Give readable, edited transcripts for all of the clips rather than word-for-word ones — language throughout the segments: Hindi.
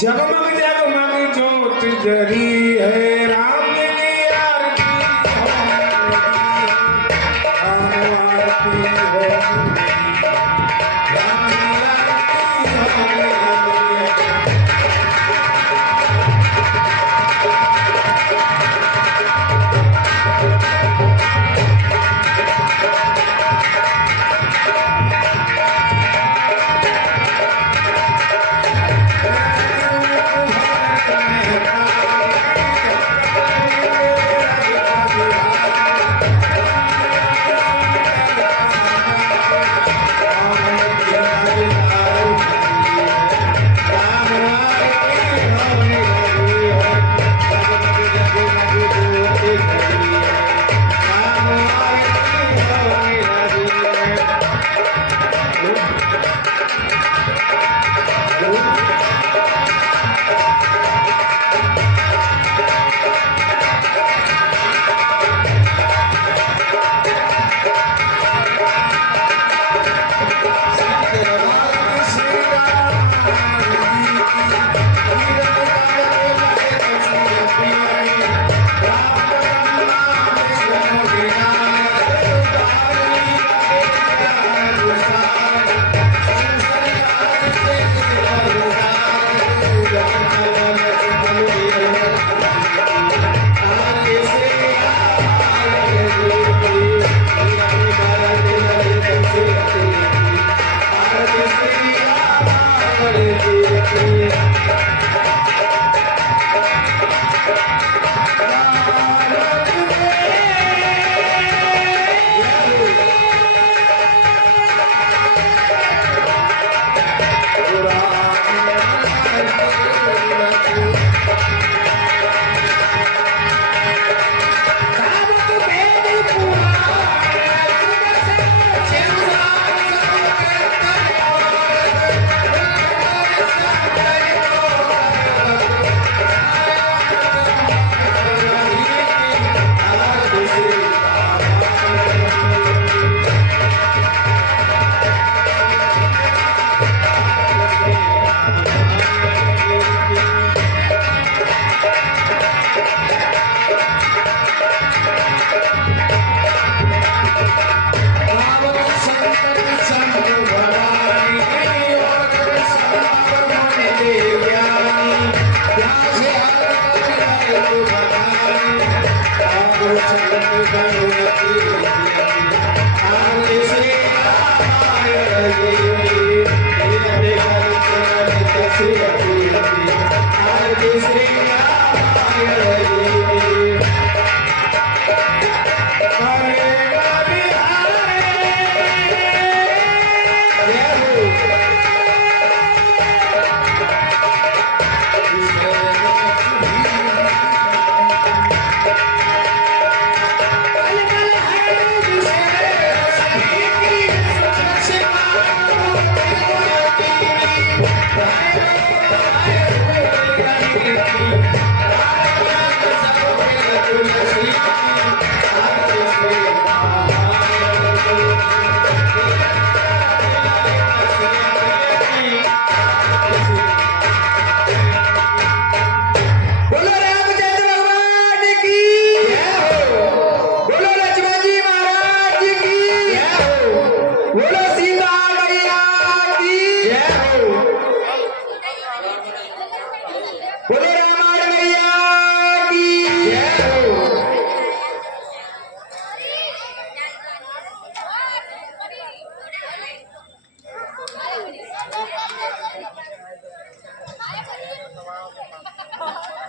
जगमग जगमग ज्योत जरी है राम की आरती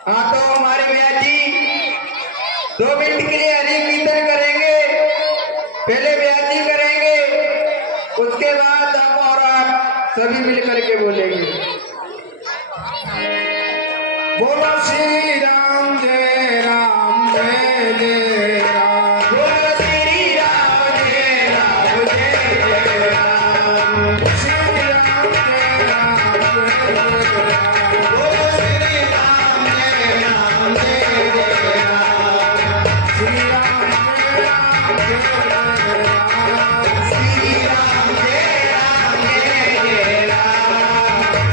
हाँ तो हमारे भैया जी 2 मिनट के लिए हरि कीर्तन करेंगे। पहले भैया जी करेंगे, उसके बाद हम और आप सभी मिलकर के बोलेंगे। बोलो श्री राम जय राम जय जय राम। बोलो श्री राम जय राम जय राम। श्री राम जय राम जय जय राम। बोलो श्री राम जय राम जय जय राम। श्री राम जय राम जय जय राम। श्री राम जय राम जय जय राम।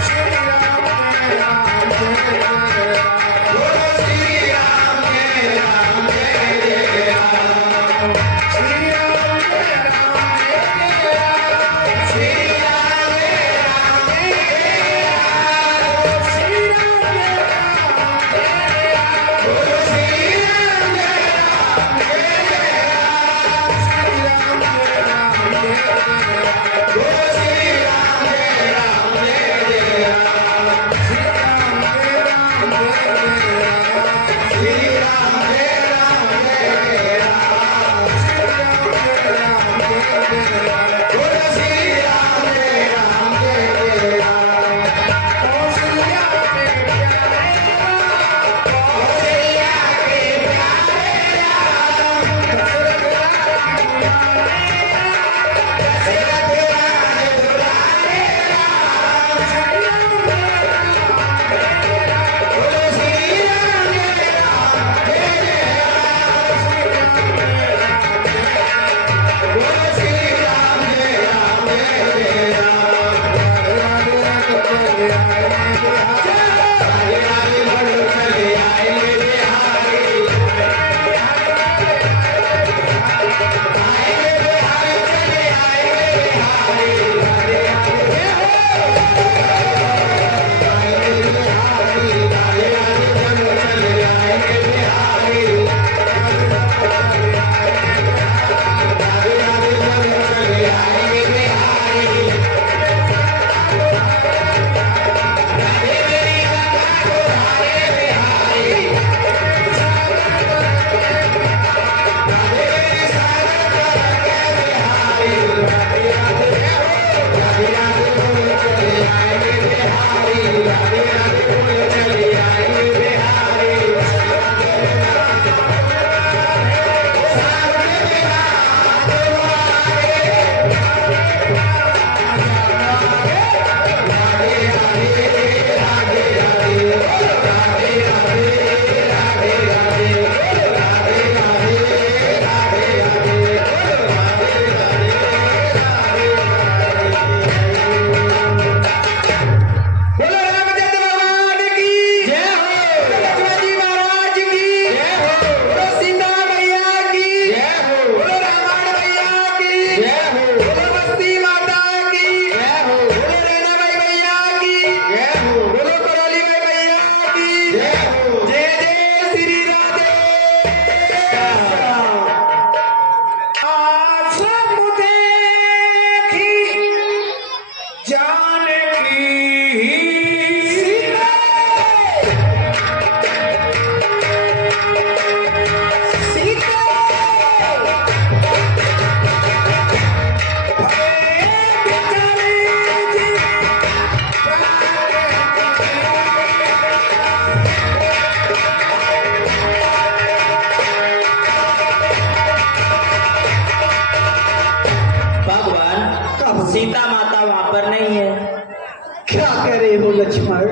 लक्ष्मण,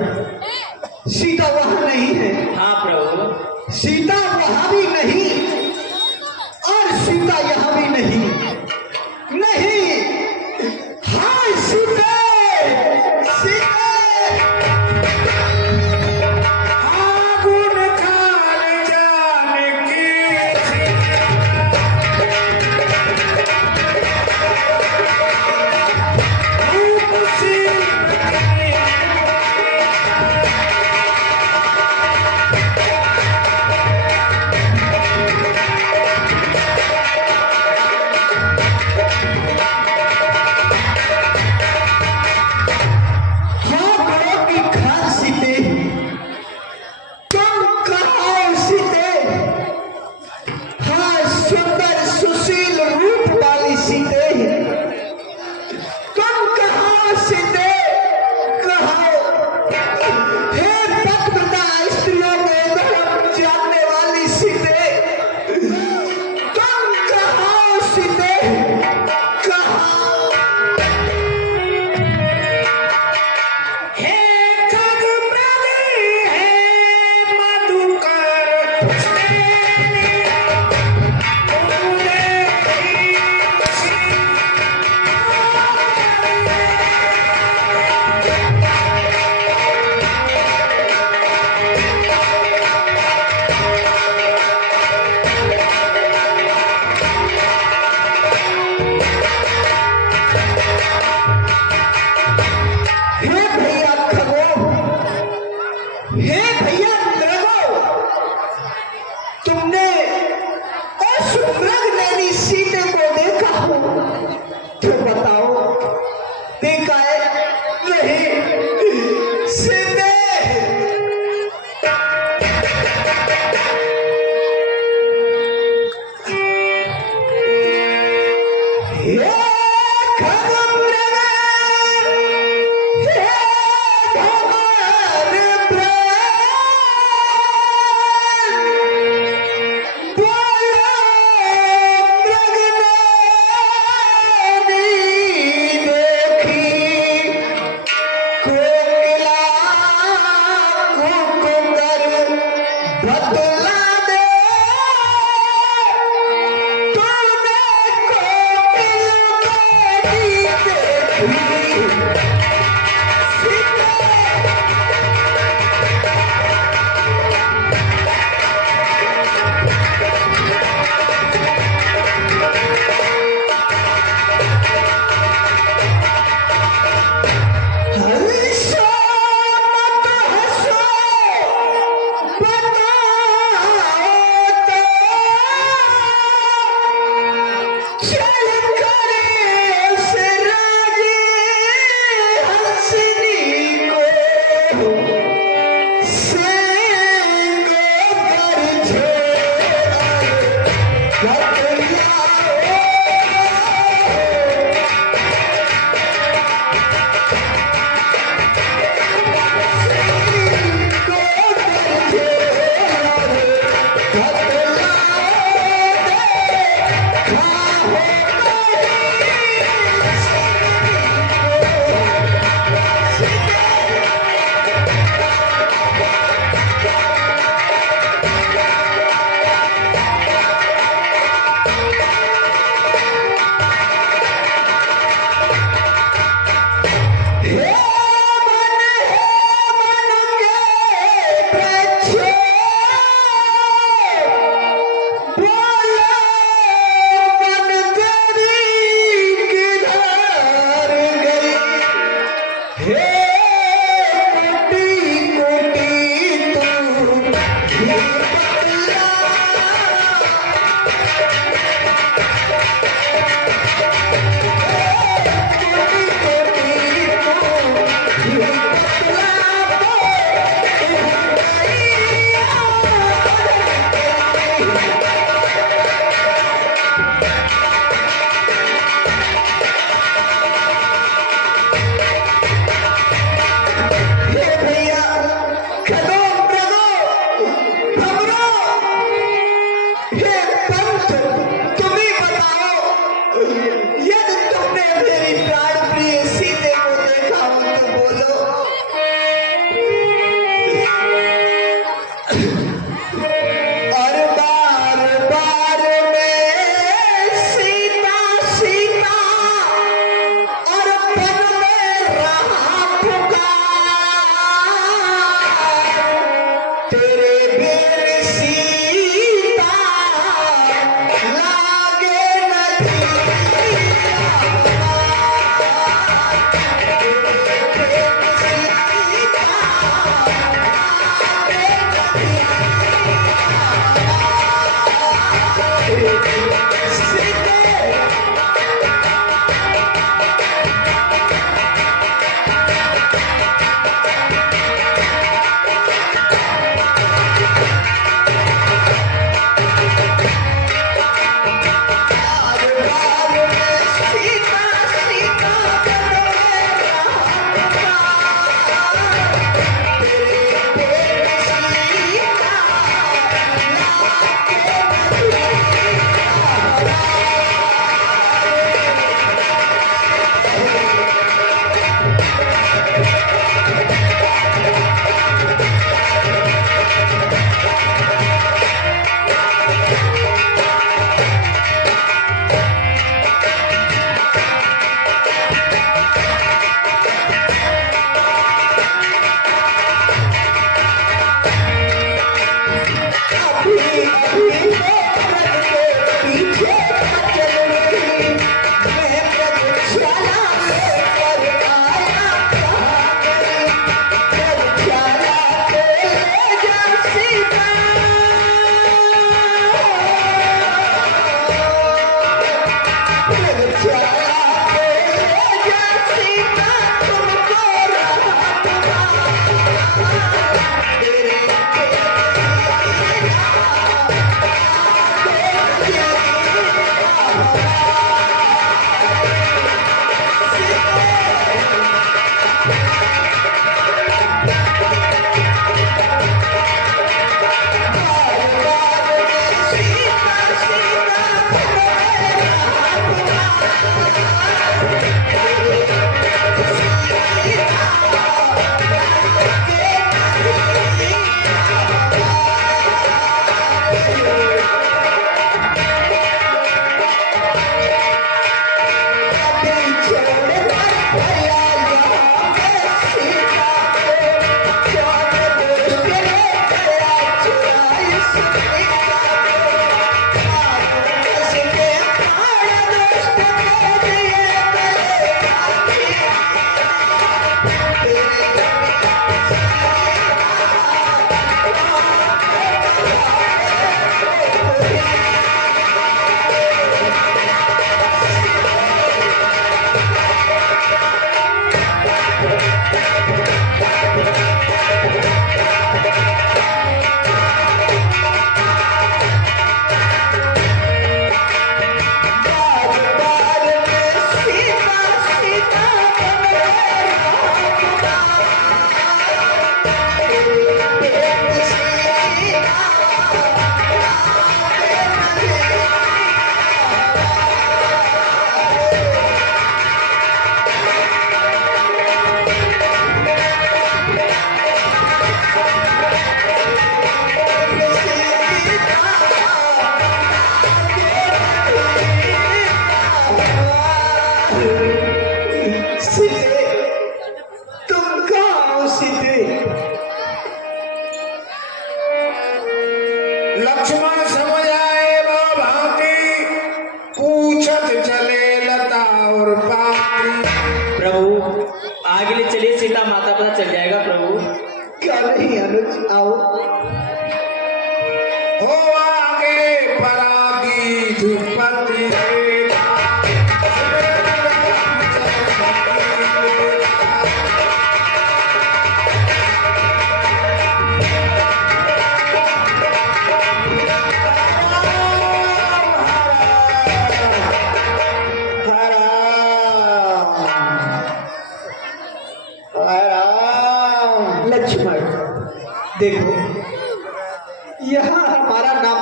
सीता वहां नहीं है। हाँ प्रभु। सीता वहां भी नहीं और सीता यहां भी नहीं। नहीं, हाय सीते, सीते। आगुन खान जानकी रूप सी हाँ बड़ों की खान सीते, तुम कहाँ सीते? हाँ सुंदर सुशील रूप वाली सीते, तुम कहाँ सीते? कहाँ? हे पतिव्रता स्त्रियों में धर्म जानने वाली सीते, तुम कहाँ सीते? कहाँ? हे खगमृग हे मधुकर हे भैया खगो, हे भैया मृगो, तुमने उस मृग नैनी सीते को देखा हो तो बताओ, देखा है? नहीं सीते। हे खगमृग, हे भगवान प्राण, बोलो मृगनयनी देखी, कोकिला कुकुर बतला दे, तूने कोकिल नैनी देखी। सीते। हंसो मत हंसो, बताओ तो, चल करे उस राजी हंसनी को, सेंगे पर छोड़ बतलाओ।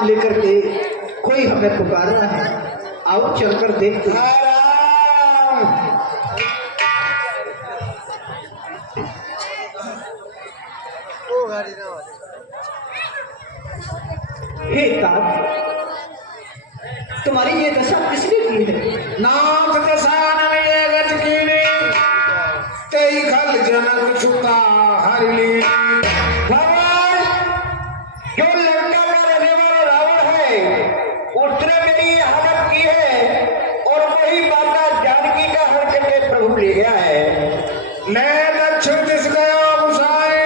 नाम लेकर के कोई हमें पुकार रहा है। आओ चलकर देखते हैं। हे तात, तुम्हारी ये दशा किसने की है? नाथ दशानन ये गत कीनी, तेई खल जनक छुता हर ली। भगवान, जो लंका का रहने वाला रावण है उसने मेरी हालत की है और वही माता जानकी का हर करके प्रभु ले गया है। ले दक्षिण दिस गयो मुसाई,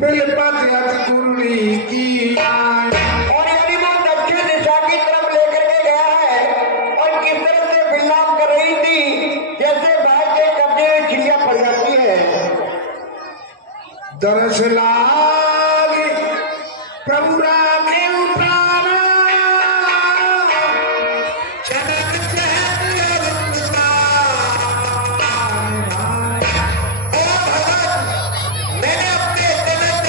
बिलपत अति कुरुड़ी की आय। और यदि वो दक्षिण दिशा की तरफ लेकर के गया है और किस तरह से विलाप कर रही थी जैसे बाहर के कब्जे में चिड़िया पड़ जाती है। दरस लागी प्रभु राखे प्राणा, चरण चहर अरुणा। ओ भगवान, मैंने अपने जगत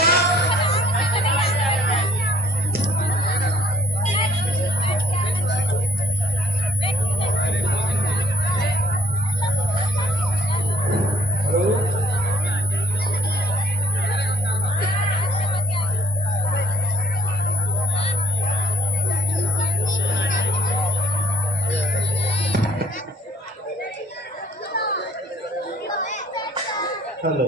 हेलो।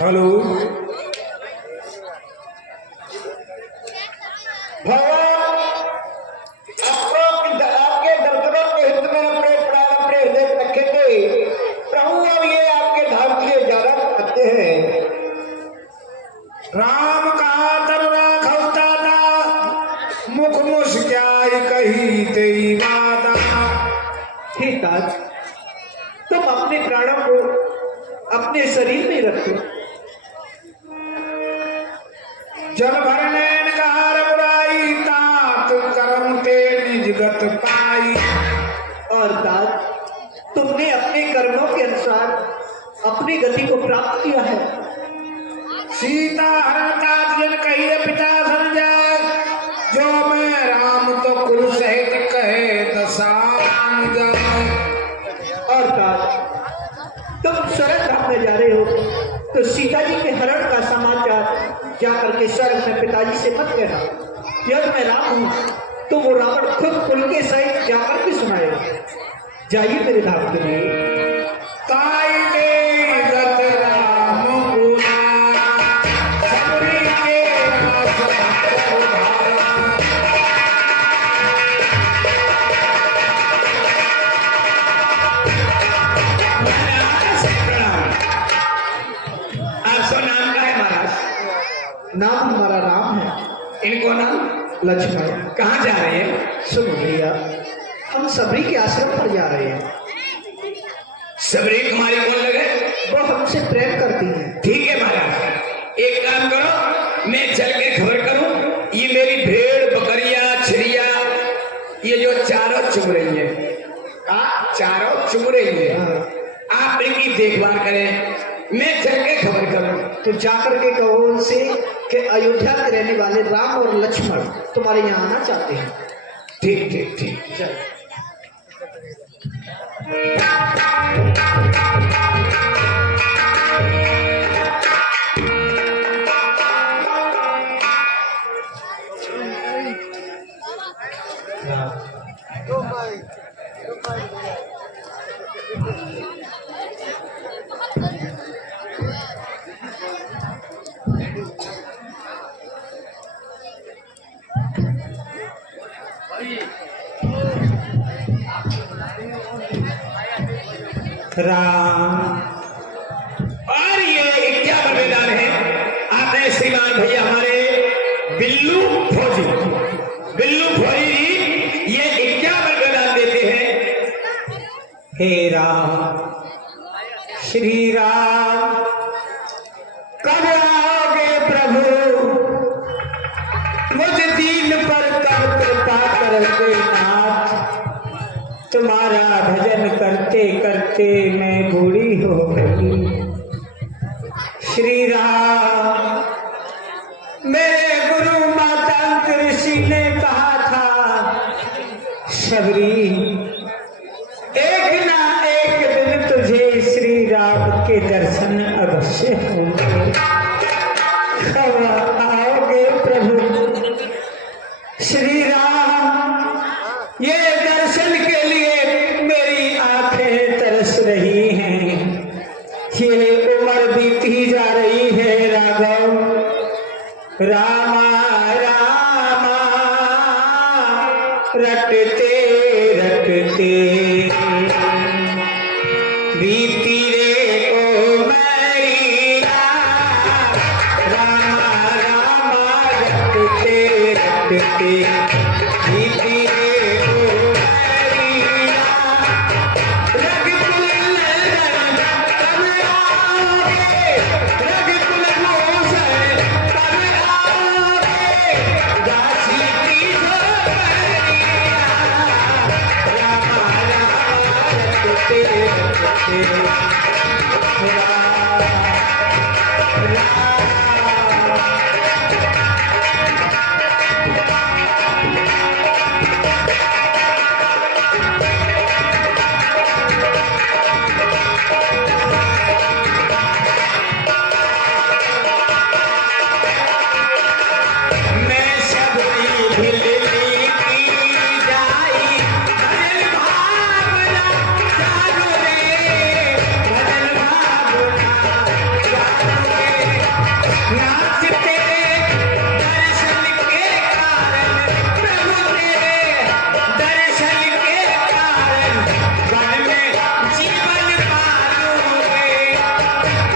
हेलो, भगवान, आपके दर्शनों के हित में अपने प्राण अपने हृदय में रखे थे। प्रभु अब ये आपके धाम के लिए जाना चाहते हैं। राम कहा तनु राखौ ताता, मुख मुस्क्याई कही तेई बाता। हे तात, तुम अपने प्राणों को अपने शरीर में रखो। जल भर नैन कार बुराई, तात करम ते निज गत पाई। और तात, तुमने अपने कर्मों के अनुसार अपनी गति को प्राप्त किया है। सीता हरण तात जन कही पिता सन जाय, जो मैं राम तो कुल सहित कहे दशान जाय। और तात, तुम स्वर्ग धाम में जा रहे हो तो सीता जी के हरण का समाचार जाकर के स्वर्ग में पिताजी से मत कहना। यदि मैं राम हूं तो वो रावण खुद कुल के सहित जाकर के सुनाएगा। जाइए मेरे धाम के लिए। ताई दे गत राम गुना, सबरी के रस प्रभावा। आपका नाम क्या है महाराज? नाम हमारा राम है। इनको नाम लक्ष्मण। कहाँ जा रहे हैं? सुनो भैया, हम सबरी के आश्रम पर जा रहे हैं। सबरी कुमारी कौन लगे? वो हमसे प्रेम करती है। ठीक है महाराज, एक काम करो, मैं चल के खबर करूं। ये मेरी भेड़ बकरियां छिड़िया ये जो चारों चुग रही है, चारों चुग रही है, आप इनकी देखभाल करें। मैं चल के खबर करूं। तो जाकर के कहो उनसे कि अयोध्या के रहने वाले राम और लक्ष्मण तुम्हारे यहाँ आना चाहते हैं। ठीक ठीक ठीक। चल। राम और ये क्या बलिदान है? आते हैं श्रीमान भैया हमारे बिल्लू फौजी ये क्या बलिदान देते हैं? हे राम, श्री राम, कब आओगे प्रभु? मुझ दीन पर कब कृपा करके नाथ, तुम्हारा भजन करते करते मैं बूढ़ी हो गई। श्री राम, मेरे ने कहा था शबरी एक ना एक दिन तुझे श्री राम के दर्शन अवश्य होंगे। कब आओगे प्रभु श्री राम? ये दर्शन के लिए मेरी आंखें तरस रही हैं। ये उम्र बीती जा रही है राघव। रामा रामा रटते रटते बीती रे ओ मैया। रामा रामा रटते रटते बीती रे ओ मैया। रघुकुल नंदन कब आओगे? रघुकुल भूषण कब आओगे? दासी की झोपड़िया। रामा रामा रटते रटते मैं सबकी भिलनी की जाई भजन भावना जागो रे। भजन भावना जागो रे। नाच तेरे दर्शन के कारण प्रभु तेरे दर्शन के कारण वन में जीवन पालूंगे।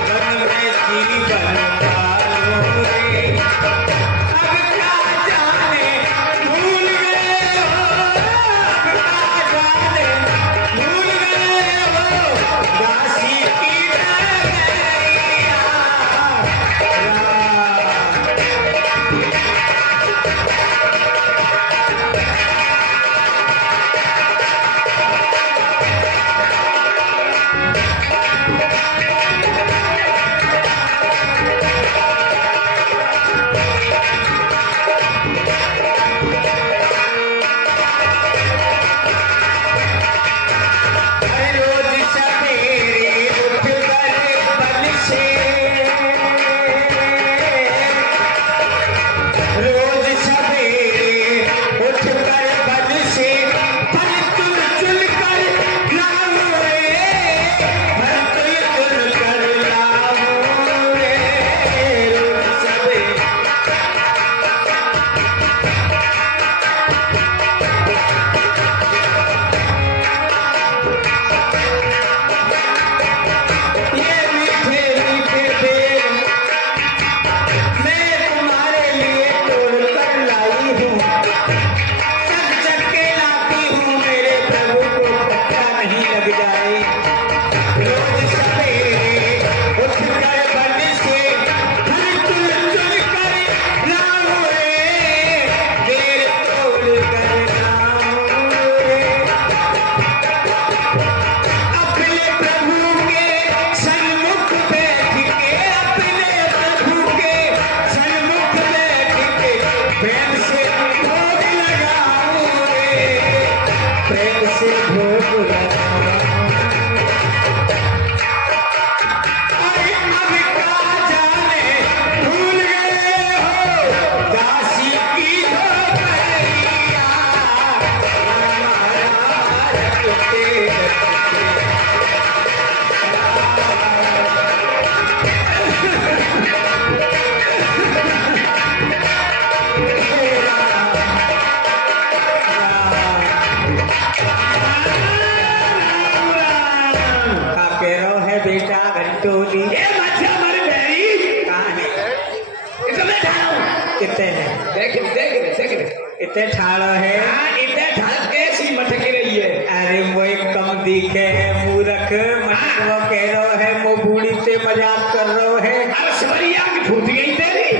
वन में जीवन पालूंगे। अब क्या जाने भूल गए हो? अब क्या जाने भूल गए हो? दासी की नगरिया। रोज सवेरे उठकर बल से रोज सवेरे उठकर बल से फल तुल चुन कर लाऊं रे। फल तुल चुन कर लाऊं रे। रोज सवेरे ये मीठे मीठे बेर मैं तुम्हारे लिए तोड़ कर लाई हूँ। चक चक के लाती हूँ मेरे प्रभु को पत्ता नहीं लग जाए। रोज सवेरे उठकर बन से फल तुल चुन कर लाऊं रे। बेर तोड़ कर लाऊं रे। अपने प्रभु के सन्मुख बैठ के अपने प्रभु के सन्मुख बैठ के प्रेम से भोग लगाऊं रे। प्रेम से भोग लगाऊं। अरे अब क्या जाने भूल गए हो? दासी की झोपड़िया। रामा रामा रटते रटते का कह रहो है बेटा घंटोली? ये मच्छा मर गई। कहाँ है? इसमें ठाड़ो। कितने हैं? देख ले देख ले देख ले। इतने ठाड़ो है? हाँ इतने ठाड़ कैसी मटक रही है। अरे वो एक कम दिखे है मूर्ख। वो कह रहो है वो बूढ़ी से मजाक कर रहो है। अब सवरिया की फूट गई तेरी।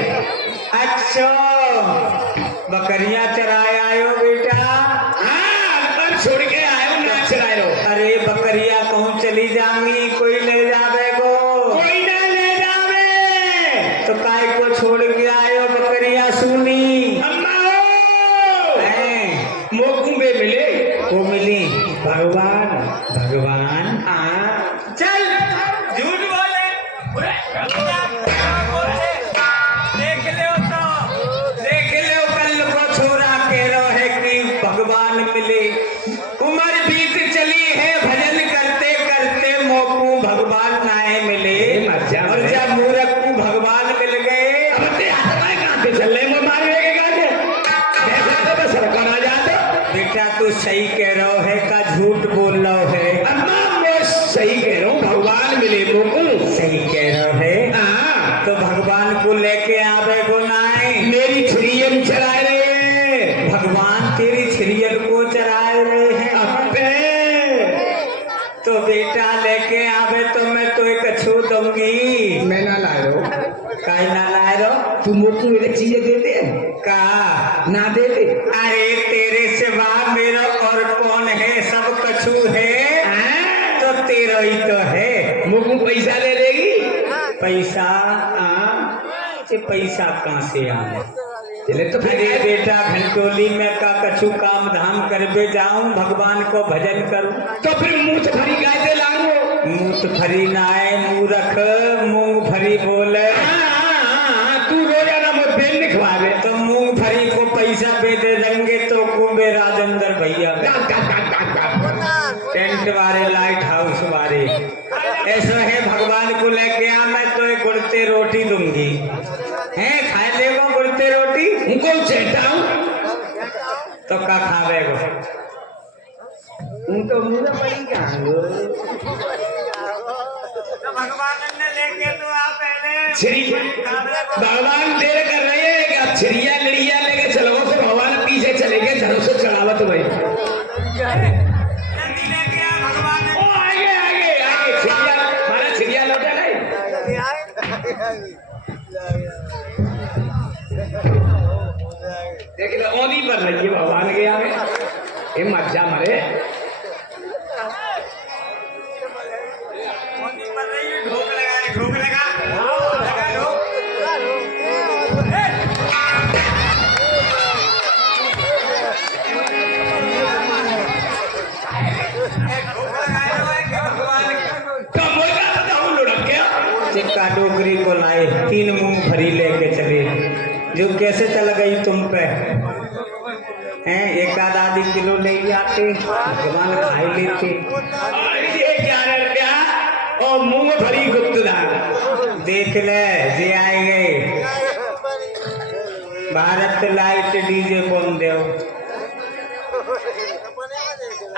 अच्छा बकरियां चराए आयो बेटा? हाँ पर छोड़ के आयो ना चराए रो। अरे बकरियां कौन चली जाएंगी? कोई ले जावे को? कोई ना ले जावे। तो काय को छोड़ के आयो बकरियां सुनी? अम्मा ओ तू सही कह रहा है का झूठ बोल रहा है? अम्मा मैं सही कह रहा हूँ, भगवान मिले तो को सही कह रहा है। हाँ तो भगवान को लेके आवे को नाई, मेरी छुरियन चलाए रहे भगवान तेरी छिरियल को चराए रहे हैं। अबे तो बेटा लेके आवे तो मैं तो एक कछु दूंगी। मैं ना लाए रहो, काई ना लाए रो? तू मुझको मेरे चीजें देते का ना देते? अरे तेरे सिवा मेरा और कौन है, सब कछु है। हाँ? तो तेरा ही तो है। मुझको पैसा ले लेगी? पैसा? हाँ ये पैसा कहाँ से आए? चले तो अरे फिर बेटा घंटोली में का कछु काम धाम करके जाऊं, भगवान को भजन करूं। तो फिर मुँह भरी गाय दे लाऊंगो। मूत भरी नाय मूरख मूंग भरी बोले। तू रोजाना मुझे बेल लिखवा दे। तो मूंग भरी को पैसा पे दे देंगे तो कुंभे राजेंद्र भैया टेंट वाले लाइट हाउस वाले ऐसा है। भगवान को लेके आ मैं तो एक गुड़ते रोटी दूंगी। हैं खाए लेगो गुड़ते रोटी? उनको चेता हूँ तो का खावेगो? उन तो मुझे पड़ी क्या भगवान ने लेके तो आ पहले छिरी भगवान देर कर रहे हैं कि आप छिरिया लड़िया लेके चलो तो भगवान पीछे चले गए धनुष से चढ़ावा तो भाई ओ आगे आगे आगे छिरिया हमारा छिरिया लौटा नहीं। देख लो ओनी पर रही है भगवान के यहाँ में ये मज्जा मरे ढोक लगा चिक्का डोगरी को लाए 3 मूंगफली लेके चले जो कैसे चल गई तुम पे हैं? 1-1.5 किलो ले आते भगवान खाई लेते। ये 11 रुपया और मूंगफली गुप्तदान देख ले जे आएंगे भारत लाइट डीजे कौन दे?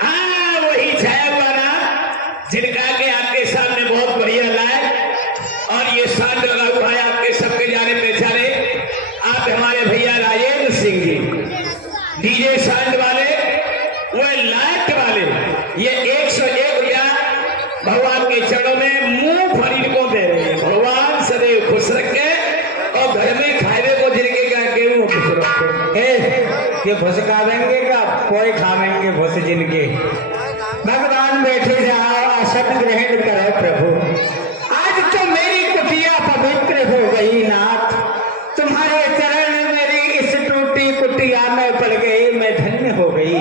हाँ वही छाया वाला जिनका के आपके सामने बहुत बढ़िया लाइट और ये साथ लगा हुआ है आपके सबके जाने पहचाने। आप हमारे भैया राजेंद्र सिंह जी डीजे साउंड वाले वो लाइट वाले ये 101 रुपया भगवान के चरणों में मूंगफली को दे रहे हैं। भगवान सदैव खुश रखे और घर में खाए को जिनके गेहूं खुश रखे। ये भुस खावेंगे का कोई खावेंगे भुस जिनके। भगवान बैठे जाओ आसन ग्रहण करो प्रभु। आज तो मेरी कुटिया पवित्र हो गई नाथ, तुम्हारे चरण मेरी इस टूटी कुटिया में पड़ गई, मैं धन्य हो गई।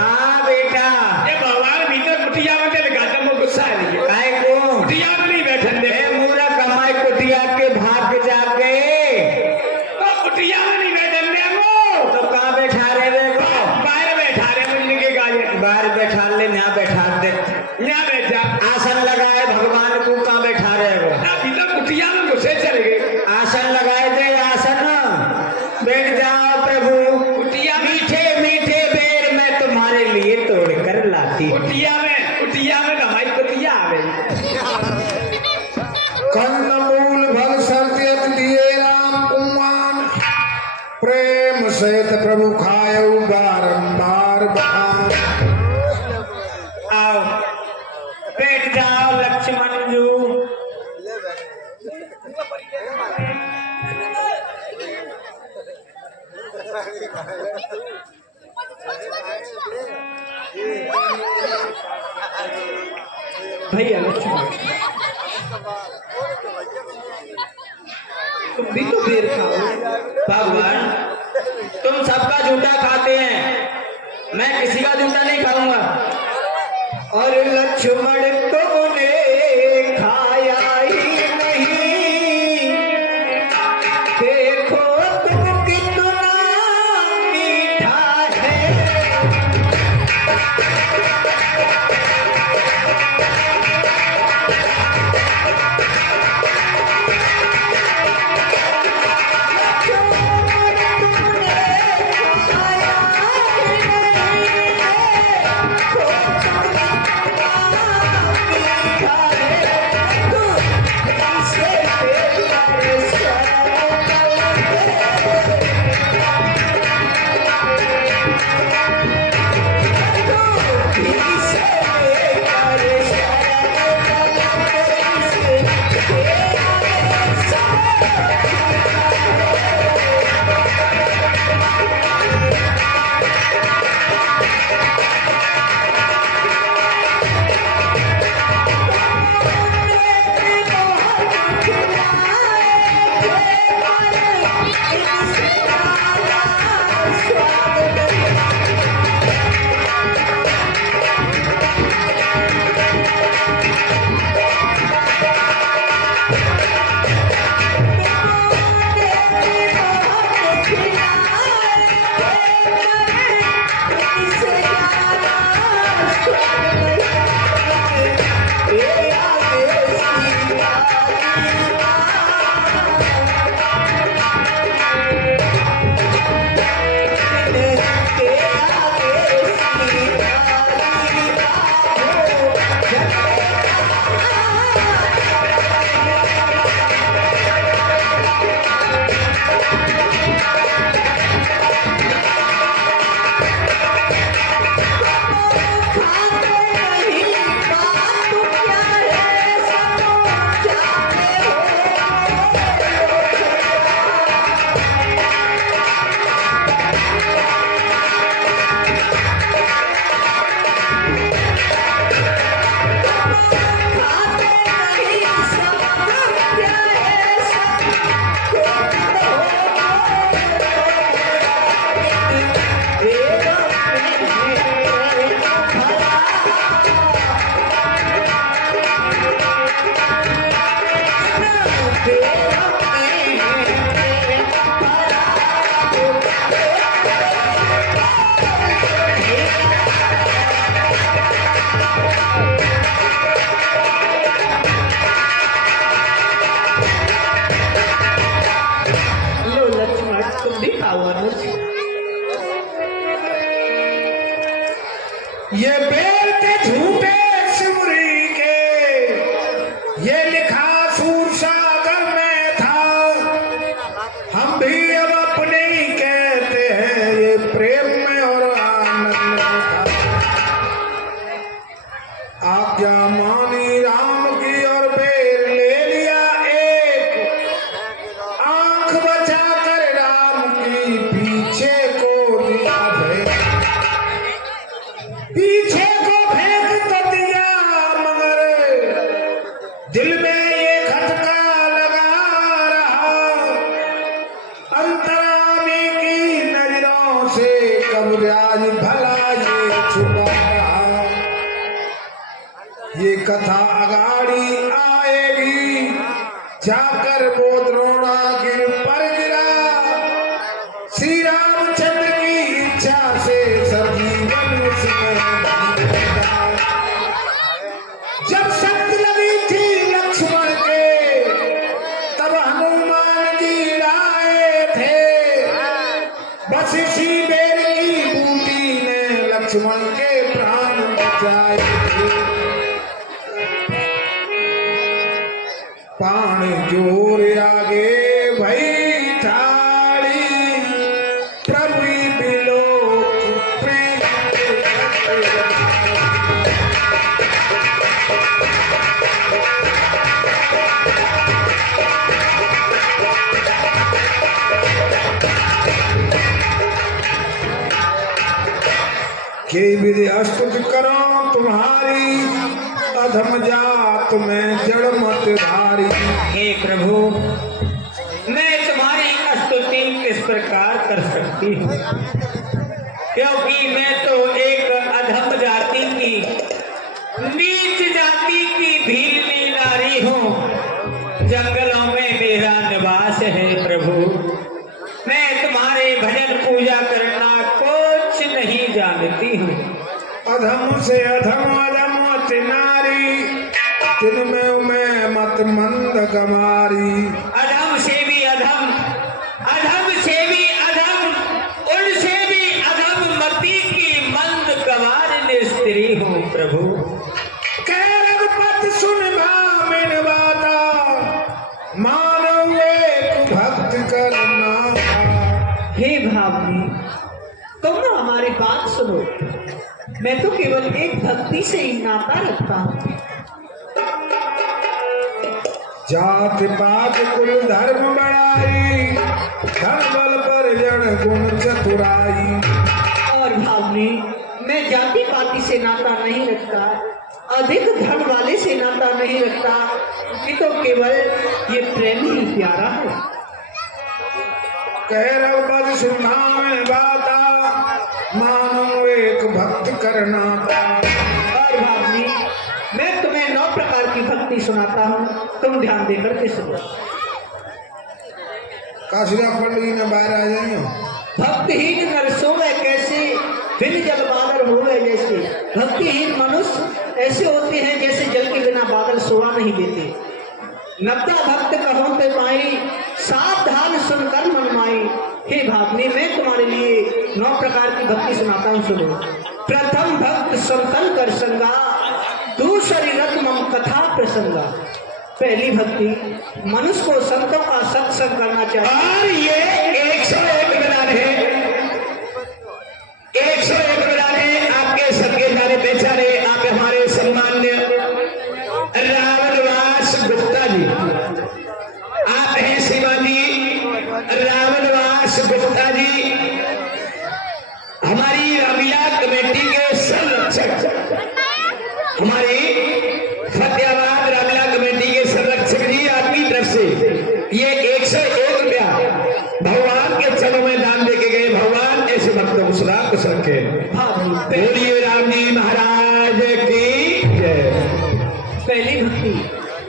हाँ बेटा ये भगवान भीतर कुटिया में लगा तो गुस्सा है काय को कुटिया में नहीं बैठन दे मूरा कमाई कुटिया के भाग जाके कुटिया में नहीं बैठन दे वो तो कहाँ बैठा रहे वे को? बाहर बैठा रहे मुझे के गाय बाहर बैठा ले, यहाँ बैठा दे। यहाँ बैठ जा आसन लगाए भगवान को कहाँ बैठा रहे हो? अभी तो कुटिया में घुसे चले गए। आसन लगाए दे आसन बैठ जाओ प्रभु। कुटिया में मीठे मीठे बेर मैं तुम्हारे लिए तोड़ कर लाती। कुटिया में हमारी कुटिया आ गई। कंदमूल भल सत्यत दिए राम कुमान प्रेम सहित प्रभु खायऊ बारंबार बखान। आओ बैठ जाओ लक्ष्मण जी। भैया लक्ष्मण तुम भी तो बेर खाओ। भगवान तुम सबका जूठा खाते हैं, मैं किसी का जूठा नहीं खाऊंगा। और लक्ष्मण तुमने खाया ही नहीं, देखो तुम कितना मीठा है। लक्ष्मण तुमने खाया ही बताओ अनुज। ये बेर के झूठे सूरी के, ये लिखा सूर सागर में था, हम भी अब अपने ही कहते हैं, ये प्रेम में और आनंद में था। आज्ञा मानी राम की और बेर ले लिया एक, आंख बचा कर राम की पीछे को दिया भेद। पीछे को फेंक तो दिया मगर दिल में ये खटका लगा रहा, अंतरामी की नजरों से कब आज भला ये छुपा रहा। ये कथा अगाड़ी आएगी, जाकर वो द्रोणा गिर पर गिरा, श्री रामचंद्र की इच्छा से सजीवन उसमें बंधा। जब शक्त लगी थी लक्ष्मण के, तब हनुमान जी लाए थे, बस इसी बेर की बूटी ने लक्ष्मण के प्राण बचाए थे। पाण जोर आगे भई ठाड़ी, प्रभु बिलो प्रेम। के विधि स्तुति करो तुम्हारी, अधम जात में जड़ मत धारी। हे प्रभु, मैं तुम्हारी स्तुति किस प्रकार कर सकती हूँ, क्योंकि मैं तो एक अधम जाति की, नीच जाति की भीलनी नारी हूँ। जंगलों में मेरा निवास है प्रभु। मैं तुम्हारे भजन पूजा करना कुछ नहीं जानती हूँ। अधम से अधम अधम अति नारी, तिनमें मैं मत मंद गमारी। अधम से भी अधम, अधम से भी अधम, उनसे भी अधम मति की मंद गवार स्त्री हूँ प्रभु। कह रघुपति सुन भामिन बाता, मानव एक भक्त करना। हे भावनी, तुम ना हमारी बात सुनो। मैं तो केवल एक भक्ति से ही नाता रखता हूँ। जात पात कुल धर्म बढ़ाई, धन बल पर जड़ गुण चतुराई। और भावनी, मैं जाति पाति से नाता नहीं रखता, अधिक धन वाले से नाता नहीं रखता, ये तो केवल ये प्रेम ही प्यारा है। कह रघुपति सुनावन बाता, मानो एक भक्त करना। और भावनी, मैं तुम्हें 9 प्रकार की भक्ति सुनाता हूँ, तुम ध्यान देकर के सुनो। काशिका पंडित ने बाहर आ जाइए। भक्तिहीन नर सोवे कैसे, बिन जल बादल होवे जैसे। भक्तिहीन मनुष्य ऐसे होते हैं जैसे जल के बिना बादल सोवा नहीं देते। नब्दा भक्त कहो ते पाई, सावधान सुनकर मन माई। हे भावनी, मैं तुम्हारे लिए 9 प्रकार की भक्ति सुनाता हूँ, सुनो। प्रथम भक्त संतन कर संगा, दूसरी रत मम कथा प्रसंगा। पहली भक्ति, मनुष्य को संतों का सत्संग करना चाहिए। और ये 101 बना 101 बना आपके सबके जाने पहचाने, आप हमारे सम्मान्य रावणवास गुप्ता जी, आप हैं शिवाजी रावणवास गुप्ता जी, हमारी रामलीला कमेटी के संरक्षक, हमारी फतेहाबाद रामलीला कमेटी के संरक्षक जी, आपकी तरफ से ये 101 रुपया भगवान के चरणों में दान देके गए। भगवान ऐसे भक्तों को सदा कुछ रखे। बोलिए राम जी महाराज की जय। पहली भक्ति,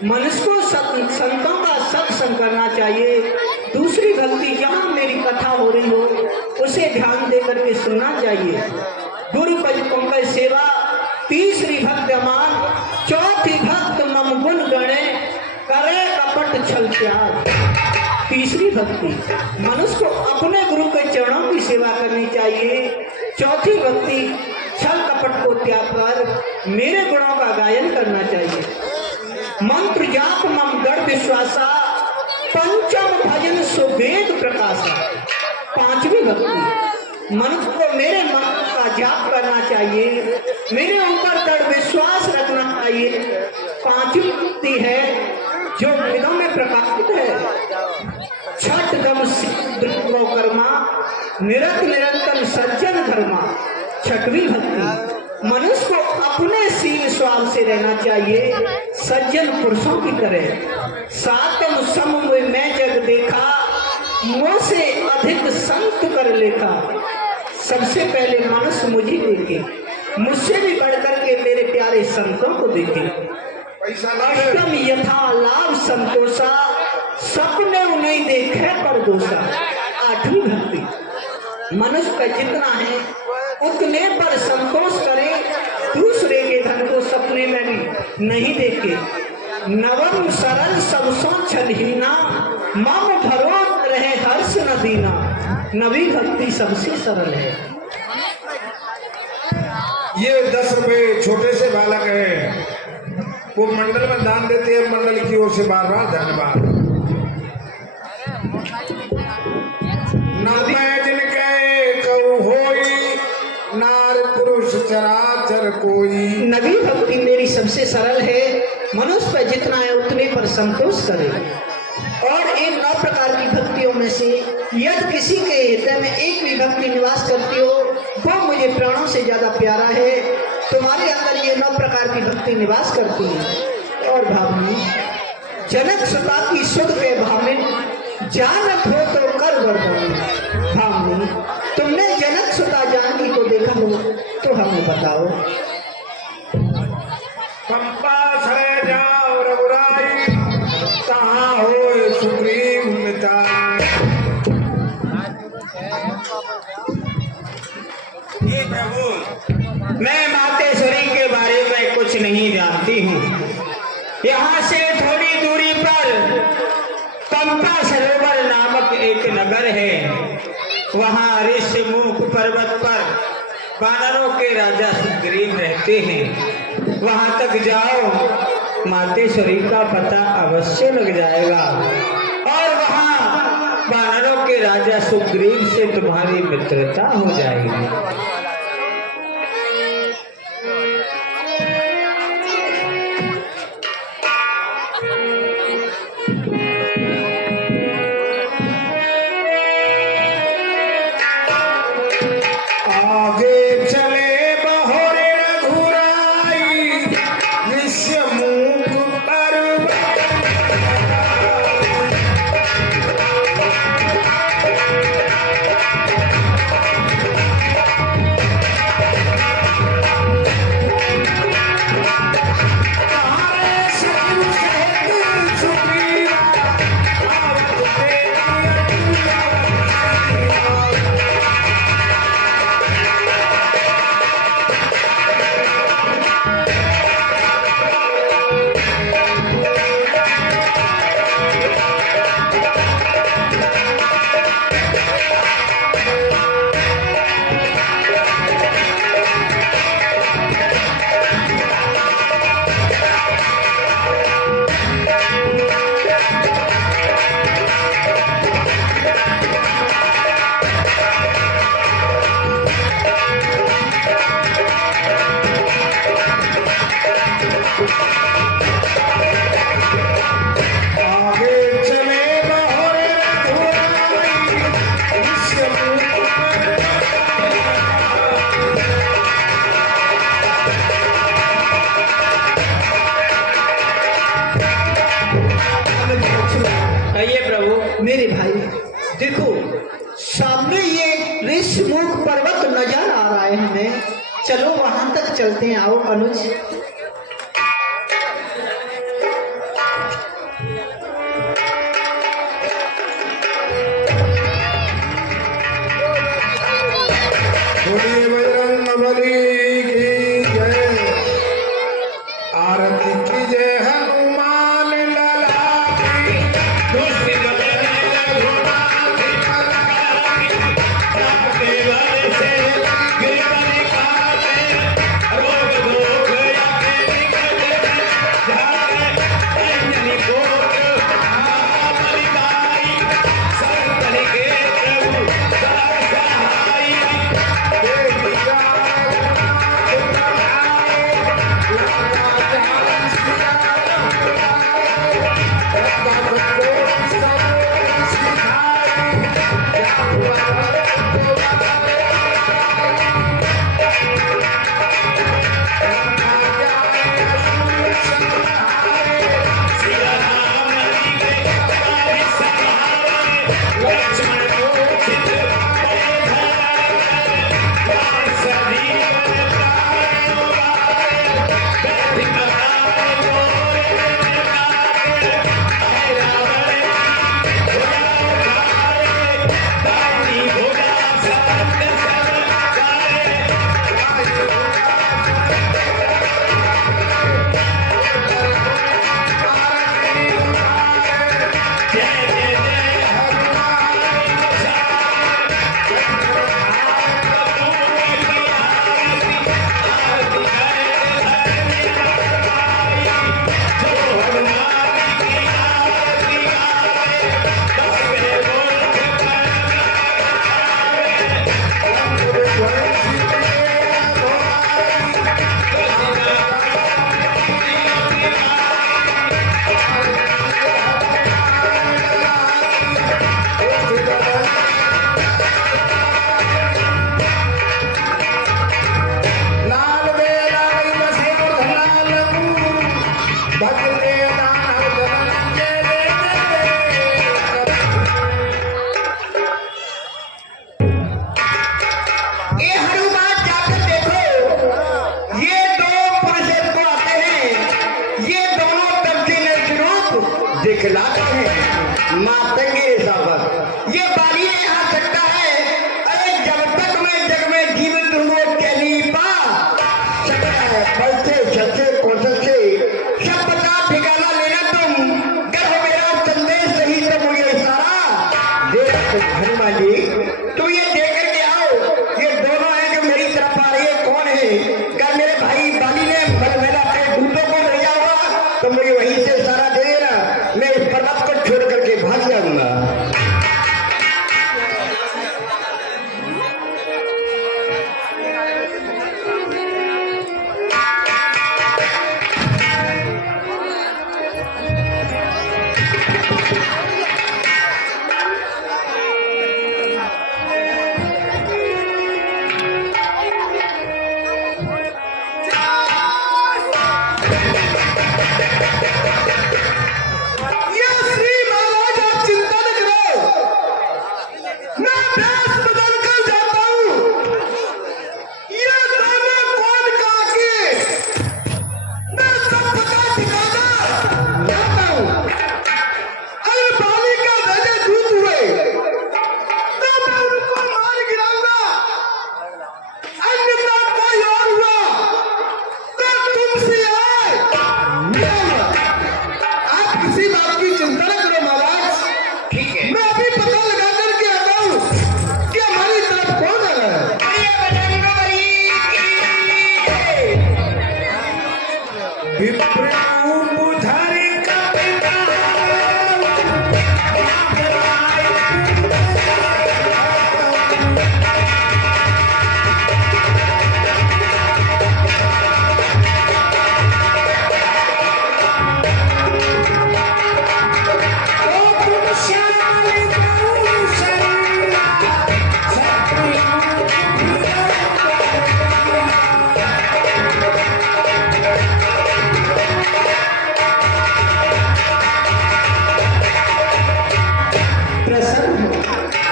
मनुष्य को संतों का सत्संग करना चाहिए। दूसरी भक्ति, जहाँ मेरी कथा हो रही हो उसे ध्यान दे करके सुनना चाहिए। गुरु पद पंकज सेवा। तीसरी भक्त अमान, चौथी भक्त मम गुण गणे, करे कपट छल त्याग। तीसरी भक्ति, मनुष्य को अपने गुरु के सेवा करनी चाहिए। चौथी भक्ति छल कपट को त्याग कर मेरे गुणों का गायन करना चाहिए। मंत्र जाप मम गढ़ विश्वासा, पंचम भजन सुवेद प्रकाशा। पांचवी भक्ति मनुष्य को मेरे मंत्र का जाप करना चाहिए, मेरे ऊपर दृढ़ विश्वास रखना चाहिए। पांचवी भक्ति है जो वेदों में प्रकाशित है, छठ दम कर्मा निरत निरंतर सज्जन धर्मा। छठवीं भक्ति मनुष्य को अपने सील स्वभाव से रहना चाहिए, सज्जन पुरुषों की तरह। सातम सम में जग देखा, मुँह से अधिक संत कर लेखा। सबसे पहले मनुष्य मुझे देखे, मुझसे भी बढ़कर के मेरे प्यारे संतों को देखे। अष्टम यथा लाभ संतोषा, सपने नहीं देखे पर दोषा। आठवीं भक्ति मनुष्य का जितना है उतने पर संतोष करे, दूसरे के धन को सपने में भी नहीं देखे। नवम सरल सबसों छलहीना, मम भरोस रहे हर्ष न दीना। नवी भक्ति सबसे सरल है। ये 10 रुपए छोटे से बालक है, वो मंडल में दान देते हैं। मंडल की ओर से बार बार धन्यवाद। नवमे जिनके कहु होई, नार पुरुष चराचर कोई। नवी भक्ति मेरी सबसे सरल है, मनुष्य पर जितना है उतने पर संतोष करे। और इन 9 प्रकार की भक्तियों में से यदि किसी के हृदय में एक भी भक्ति निवास करती हो, वो मुझे प्राणों से ज्यादा प्यारा है। तुम्हारे अंदर ये 9 प्रकार की भक्ति निवास करती है। और भावनी जनक सुता की सुध के भावनी, जानत हो तो कर वर्णन। भावनी तुमने जनक सुता जानकी को देखा हो तो हमें बताओ। पंपा सरे जाओ रघुराई, कहाँ हो सुग्रीव मिताई। मैं मातेश्वरी के बारे में कुछ नहीं जानती हूँ। यहाँ से थोड़ी दूरी पर पंपा सरोवर नामक एक नगर है। वहाँ ऋषिमुख पर्वत पर वानरों के राजा सुग्रीव रहते हैं। वहाँ तक जाओ, मातेश्वरी का पता अवश्य लग जाएगा और वहाँ वानरों के राजा सुग्रीव से तुम्हारी मित्रता हो जाएगी। आगे चले बहोरे रघुराई, ऋषिमुख पर्वत। मेरे भाई देखो, सामने ये ऋषिमुख पर्वत नजर आ रहा है हमें। चलो वहां तक चलते हैं। आओ अनुज। बोलिए बजरंगबली की जय, आरती की जय हनुमान लला की। खिलाते हैं मातंगे साहब। ये बालिए यहाँ सकता है, अरे जब तक मैं जग में जीवित हूँ वो चली पा सकता है। पैसे छसे कोशल से सब बता ठिकाना लेना तुम, गर हो मेरा संदेश सही तो मुझे इशारा देख। हनुमान जी तुम ये देख करके आओ, ये दोनों हैं जो मेरी तरफ आ रही है, कौन है? कर मेरे भाई बाली ने मैंने अपने दूतों को भेजा हुआ तो मुझे वहीं से इशारा दे देना, मैं इस पर्वत को छोड़ करके भाग जाऊंगा।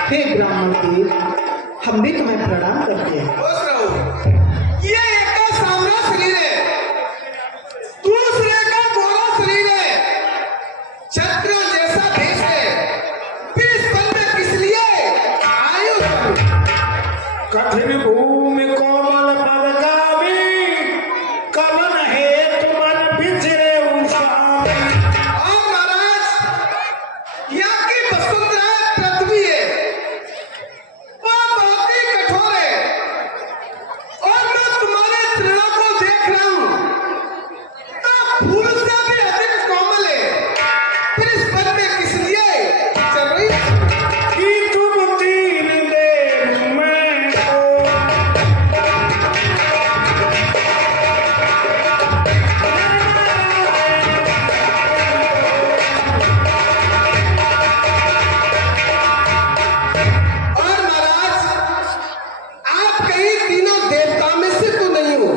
हे ब्राह्मण देव, हम भी तुम्हें प्रणाम करते हैं। खुश रहो। ये एक का सांवरा शरीर है, दूसरे का गोरा शरीर है, क्षत्रियों जैसा देश है, फिर इस वन में किस लिए आयु? कठिन भूमि कोमल पद गावी, कवन है तुमन बिछरे उषावी। और महाराज यहाँ की वसुंधरा पृथ्वी है, वो बहुत ही कठोर है, और मैं तुम्हारे तृणों को देख रहा हूँ तो फूल से भी अधिक कोमल है, फिर इस वन में किस लिए चल रही कि तुम तीन देव में हो। और महाराज आप कहीं तीनों देवताओं में से तो नहीं हो,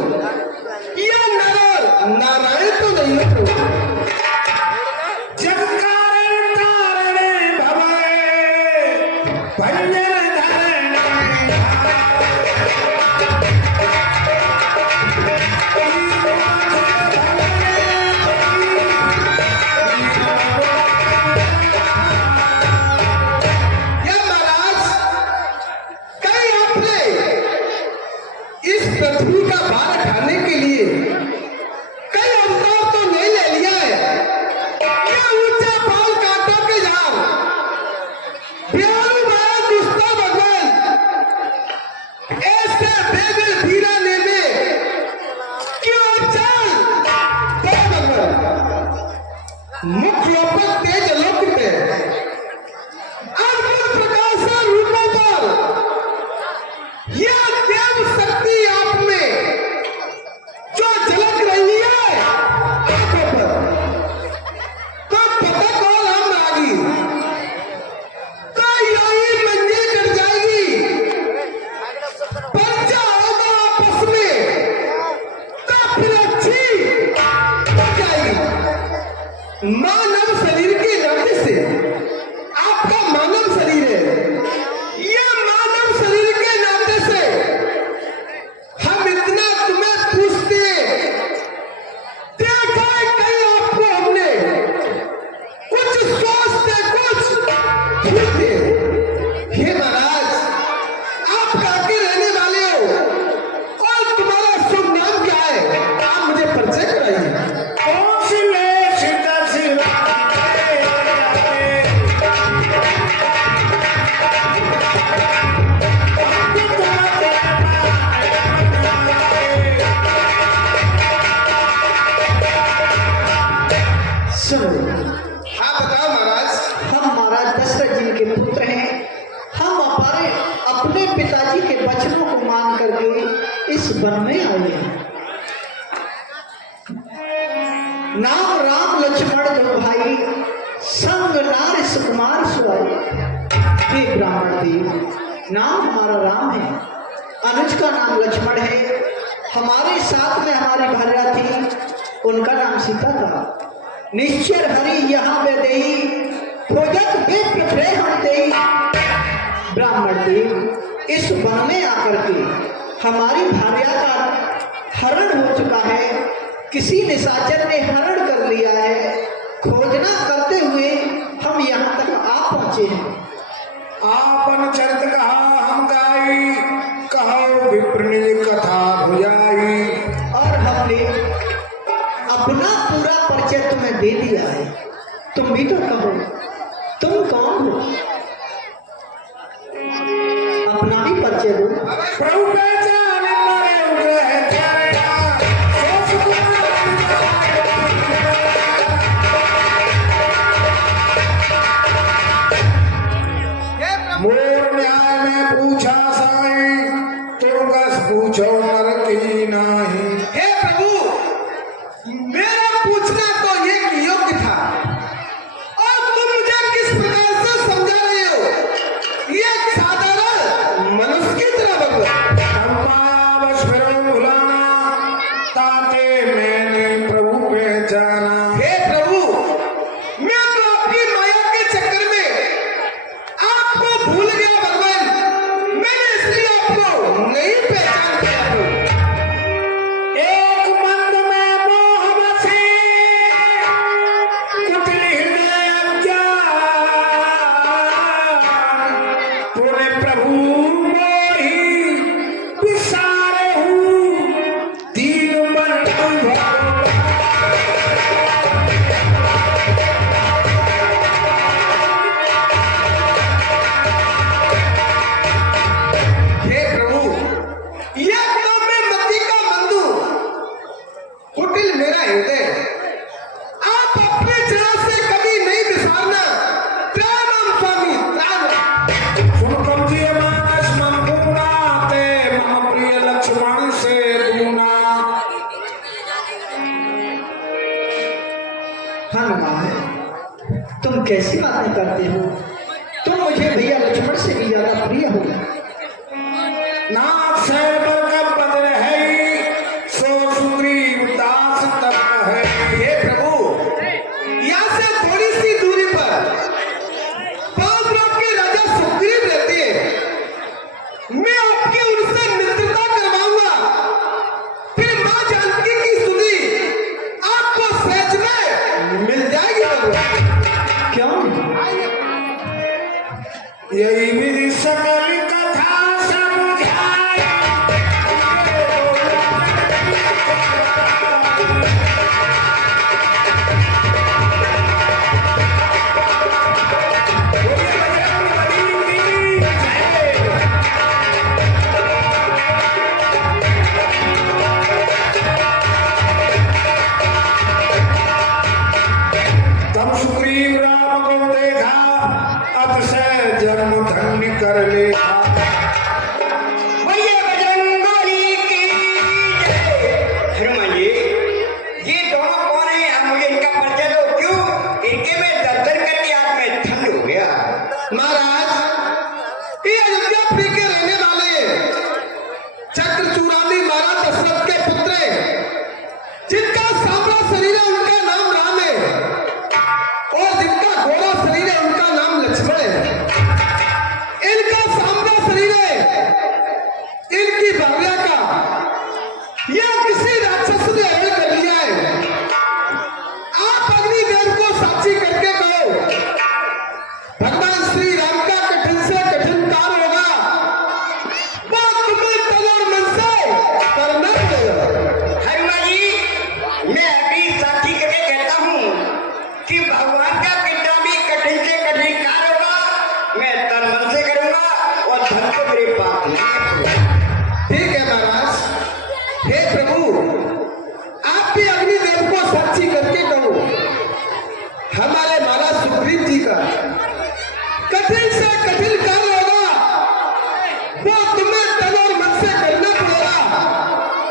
या नर और नारायण तो नहीं हो। जब कारण तारणे भवे भंजन धरणे या महाराज कहीं आपने इस पृथ्वी का भार उठाने के लिए कई अवतार तो नहीं ले लिया है। ये ऊंचे बाल काटो के यार ब्याह दुष्टा भगवान ऐसे अपने पिताजी के वचनों को मान करके इस वन में आए हैं। नाम राम लक्ष्मण दो भाई, संग नार सुकुमार सुआई। हे ब्राह्मण देव, नाम हमारा राम है, अनुज का नाम लक्ष्मण है, हमारे साथ में हमारी भार्या थी, उनका नाम सीता था। निश्चर हरि यहाँ बेदेही, खोजत विप्र प्रेम देही। ब्राह्मण देव, इस वन में आकर के हमारी भार्या का हरण हो चुका है, किसी निशाचर ने हरण कर लिया है। खोजना करते हुए हम यहाँ तक आ पहुंचे हैं। आपन चरित कहा हम गाई, कहो विप्रनी कथा भुजाई। और हमने अपना पूरा परिचय तुम्हें दे दिया है, तुम भी तो कहो तुम कौन हो, अपना भी परिचय दो। प्रभु पहचान मारे उग्र त्याया, मोर न्याय में पूछा साई, तुरगस पूछो नर की नाही। हे प्रभु, मेरा पूछना तो एक योग्य था, और तुम मुझे किस प्रकार से समझा रहे हो? ये साधारण मनुष्य की तरह बदलो। अम्मा बस फिरो बुलाना, ताते मैंने प्रभु पहचाना। हे प्रभु, मैं तो आपकी माया के चक्कर में आपको भूल गया भगवान, मैंने इसलिए आपको नहीं पहचान पाया हूँ। एक मंद में मोह बसे, कुटिल हृदय अज्ञान। तूने प्रभु मोहि विसारे हूँ, दीन बंधु भगवान। हे प्रभु, यह तो मैं मती का बंधु, कुटिल मेरा हृदय, आप अपने चरण से कभी नहीं विसारना। त्राणम स्वामी, त्राणम। सुनकम जी मानस मन पूर्णा, ते मम प्रिय लक्ष्मण से दूना। हनुमान, तुम कैसी बातें करते हो, तुम मुझे भैया लक्ष्मण से भी ज्यादा प्रिय हो। नाथ शहर पर कब बदर है, सो सुग्रीव दास तक है। हे प्रभु, यहाँ से थोड़ी सी दूरी पर पांचलोक के राजा सुग्रीव रहते हैं। मैं आपकी उनसे मित्रता करवाऊंगा, फिर मां जानकी की स्तुति आपको सहज में मिल जाएगी प्रभु। क्यों? यही विधि सकल कथा समझाए। तब सुग्रीव राम को देखा, अतिशय जन्म धन्य कर ले। भैया बजरंगबली की जय। हनुमान जी, ये दोनों कौन है? आप मुझे इनका परिचय दो। क्यों? इनके में दर्शन करके आप में ठंड हो गया। महाराज, ये अयोध्यापुरी के रहने वाले चक्रचूड़ामणि महाराज दशरथ के पुत्र हैं, जिनका सांवला शरीर है उनका नाम राम है, और जिनका गोरा शरीर है उनका नाम लक्ष्मण है। इनका सांवला शरीर है, इनकी भार्या का यह किसी राक्षस ने हरण कर लिया है। आप अग्निदेव को साक्षी करके कहो, भगवान श्री राम का कठिन से कठिन कार्य होगा, वो तुम्हें तन और मन से करना पड़ेगा। हनुमान जी, मैं अभी साक्षी करके कहता हूँ कि भगवान का कितना भी कठिन से कठिन कार्य होगा, मैं तन मन से करूंगा, और धन को मेरे पास नहीं है। ठीक है महाराज। हे प्रभु, आप भी अग्निदेव को साक्षी करके कहो, हमारे महाराज सुग्रीव जी का कठिन से कठिन कार्य होगा,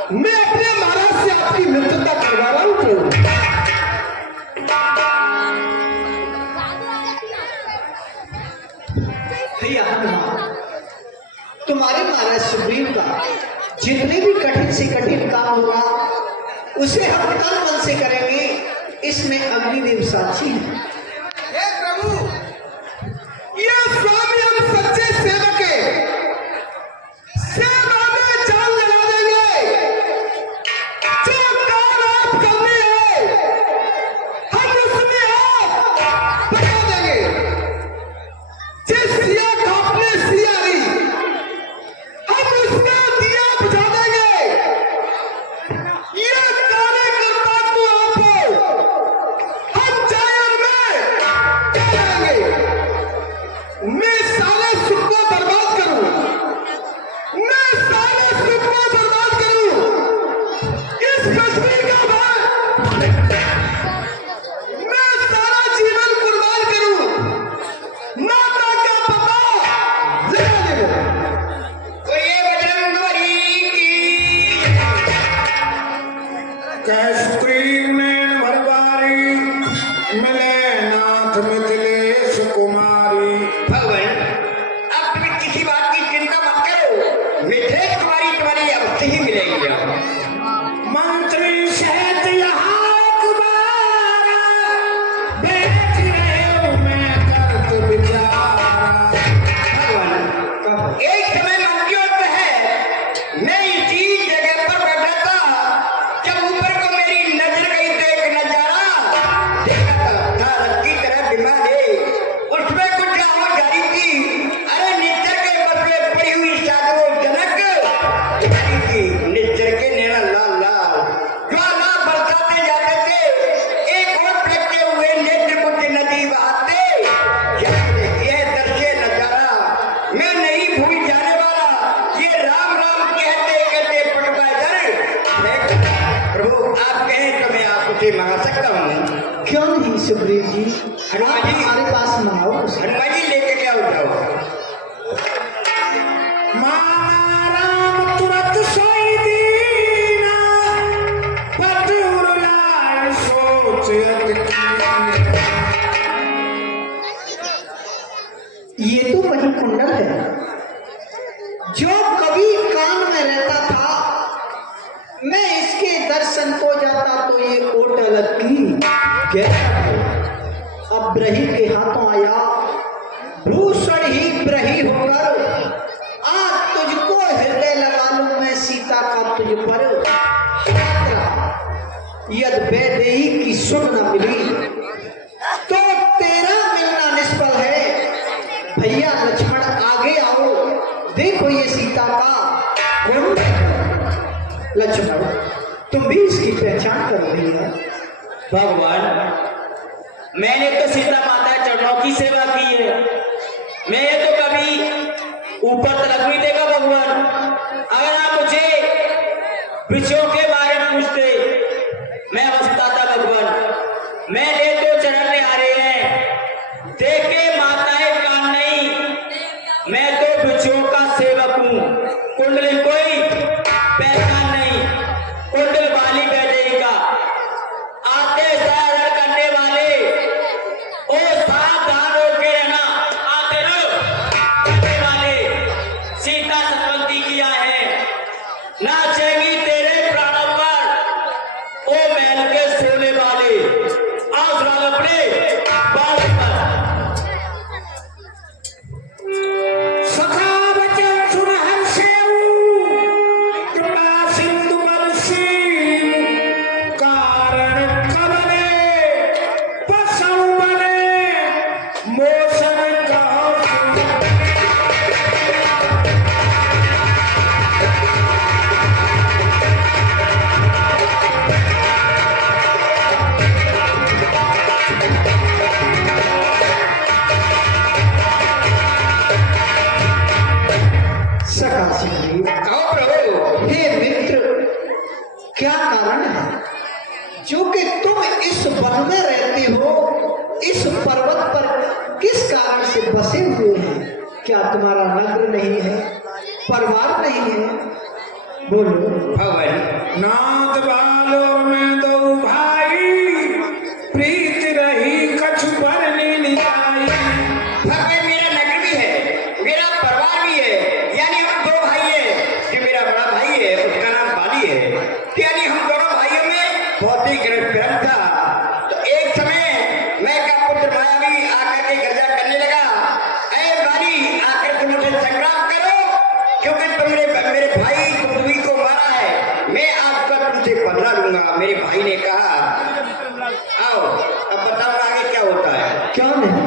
मैं अपने महाराज से आपकी मित्रता करवा रहा हूं। प्रभु भैया हनुमान, तुम्हारे महाराज सुग्रीव का जितने भी कठिन से कठिन काम होगा उसे हम तन मन से करेंगे, इसमें अग्निदेव साक्षी है। हे प्रभु, ये स्वामी हम सच्चे सेवक है, सेवा में जान लगा देंगे। जो काम आप करने हैं हम उसमें आप बता देंगे। जिस सिया का आपने सिया ली हम उसका दिया बुझा देंगे। ये कार्यकर्ता को आप हम जायन में करेंगे। मैं सारे सुख को बर्बाद करूं, मैं सारे सुख को बर्बाद करूं, इस पृथ्वी का मैं सारा जीवन कुर्बान करूं, माता का पता लगा देगा। बोलिए बजरंगबली की। कैस्त्री में भरवारी मिले नाथ मिथिलेश कुमारी। भगवान, अब तुम्हें किसी बात की चिंता मत करो, मिथिलेश तुम्हारी अवश्य ही मिलेगी। मंत्री शहत यहाँ अखबारा, बैठ रहे हो मैं करत विचारा। भगवान, एक समय मंत्रियों का है, मैं इसी जगह पर बैठा था, जब ऊपर को मेरी नजर गई तो एक नजारा देखा था रथ की तरह विमान है, उसमें कुछ आवाज जारी थी। अरे निच्चर के बस में पड़ी हुई साधु जनक जारी थी, निच्चर के नेरा लाल लाल ज्वाला बरसाते जाते थे, एक और फटके हुए नेत्र कुछ नदी बहाते। यह दृश्य नजारा मैं नहीं भूल जाने वाला। ये राम राम कहते कहते पटवाइगर, प्रभु आप कहें तो मैं आपसे मंगा सकता हूँ। क्यों नहीं सुग्रीव जी, हनुमान जी, हमारे पास मंगाओ उसे। हनुमान जी लेके क्या हो जाओ। माना राम तुरत सोई दीना, पत उरुलाए सोच अति कीना। ये तो वही कुंडल है जो कभी कान में रहता था। मैं इसके दर्शन को जाता तो ये कोट अलग की गहरा है। अब ब्रही के हाथों आया, भूषण ही ब्रही होकर, आज तुझको हृदय लगा लूं मैं सीता का तुझ पर। यद वैदेही की सुन न मिली तो तेरा मिलना निष्फल है। भैया लक्ष्मण आगे आओ, देखो ये सीता का कुंड। लक्ष्मण, तुम भी इसकी पहचान करो भैया। भगवान, मैंने तो सीता माता चरणों की सेवा की है, मैं ये तो कभी ऊपर तक नहीं देखा। भगवान, अगर आप मुझे विषयों के बारे में पूछते मैं बसता था। भगवान, मैंने तो चरण ले आ रहे हैं, देखे माताएं कान नहीं, मैं तो विषयों का सेवक हूँ। कुंडली कोई पहचान नहीं, कुंडल वाली वैदेही का आते सारण करने वाले, ओ सावधान होके रहना, आते रहो करने वाले सीता सतवंती किया है, नाचेगी तेरे प्राणों पर, ओ महल के सोने वाले, आओ सुनाओ अपने बाल पर। सखा बचन सुन हर्षेऊ, कृपा सिंधु बरसीऊ। कारण कबने पसौ बने, मोसन कहो सखा सुग्रीव, कहो प्रभु। हे मित्र, क्या कारण है जो कि तुम इस वन में रहते हो, इस पर्वत पर किस कारण से बसे हुए हैं? क्या तुम्हारा नगर नहीं है, परिवार नहीं है? बोलो। हाँ भाई। नाथ बालोर में दो भाई, प्रीत रही कछु भरने नहीं आई। भगवान मेरा नगर भी है, मेरा परिवार भी है, यानी हम दो भाई हैं। कि मेरा बड़ा भाई है उसका नाम बाली है, यानी हम दोनों भाइयों में बहुत ही प्रेम था। तो एक समय मैं का पुत्र मायावी आकर के गर्जा करने लगा, अरे बाली आकर तुम मुझे संग्राम करो, क्योंकि तुमने मेरे भाई तुम्ही को मारा है, मैं आपका तुमसे बदला लूंगा। मेरे भाई ने कहा आओ अब बताओ आगे क्या होता है। क्या नहीं?